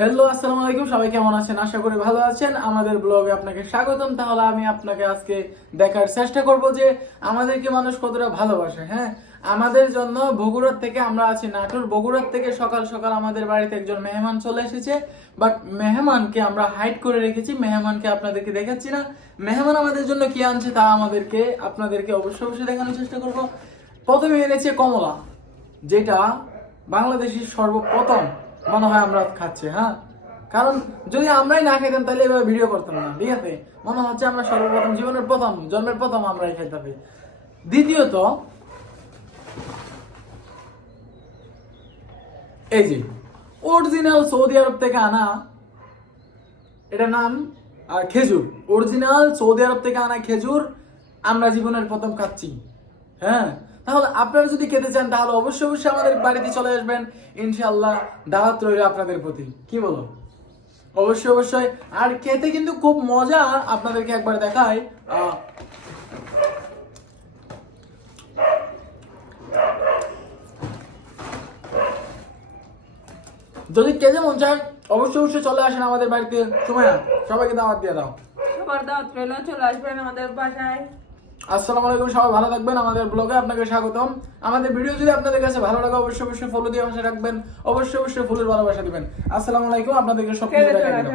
Hello, আসসালামু আলাইকুম। সবাই কেমন আছেন? আশা করি ভালো আছেন। আমাদের ব্লগে আপনাকে স্বাগতম। তাহলে আমি আপনাকে আজকে দেখার চেষ্টা করব যে আমাদেরকে মানুষ কতটা ভালোবাসে। হ্যাঁ, আমাদের জন্য বগুড়ার থেকে, আমরা আছি নাটোর, বগুড়ার থেকে সকাল সকাল আমাদের বাড়িতে একজন মেহমান চলে এসেছে। বাট মেহমানকে আমরা হাইড করে রেখেছি, মেহমানকে আপনাদেরকে দেখাচ্ছি না। মেহমান আমাদের জন্য কি আনছে তা আপনাদেরকে অবশ্যই অবশ্যই দেখানোর চেষ্টা করব। প্রথমে এনেছে কমলা, যেটা বাংলাদেশের সর্বপ্রথম মনে হয় আমরা খাচ্ছি। হ্যাঁ, কারণ যদি আমরাই না খেতাম তাহলে এভাবে ভিডিও করতাম না। ঠিক আছে, মনে হচ্ছে আমরা সর্বপ্রথম, জীবনের প্রথম, জন্মের প্রথম আমরাই খেতে হবে। দ্বিতীয়ত এই যে অরিজিনাল সৌদি আরব থেকে আনা, এটা নাম খেজুর। অরিজিনাল সৌদি আরব থেকে আনা খেজুর আমরা জীবনের প্রথম খাচ্ছি। হ্যাঁ, তাহলে আপনারা যদি খেতে চান তাহলে অবশ্যই অবশ্যই আমাদের বাড়িতে চলে আসবেন। ইনশাআল্লাহ দাওয়াত রইল আপনাদের প্রতি। কি বলো? অবশ্যই অবশ্যই। আর খেতে কিন্তু খুব মজা, আপনাদেরকে একবার দেখাই। যদি খেতে মন চায় অবশ্যই অবশ্যই চলে আসেন আমাদের বাড়িতে। সুমাইয়া, সবাইকে দাওয়াত দিয়ে দাও। সবার দাওয়াত রইল, চলে আসবেন আমাদের বাসায়। আসসালামু আলাইকুম, সবাই ভালো থাকবেন। আমাদের ব্লগে আপনাকে স্বাগতম। আমাদের ভিডিও যদি আপনাদের কাছে ভালো লাগে অবশ্যই অবশ্যই ফলো দিয়ে পাশে রাখবেন। অবশ্যই অবশ্যই ফুলের ভালোবাসা দিবেন। আসসালামু আলাইকুম, আপনাদেরকে সব চলে আসেন।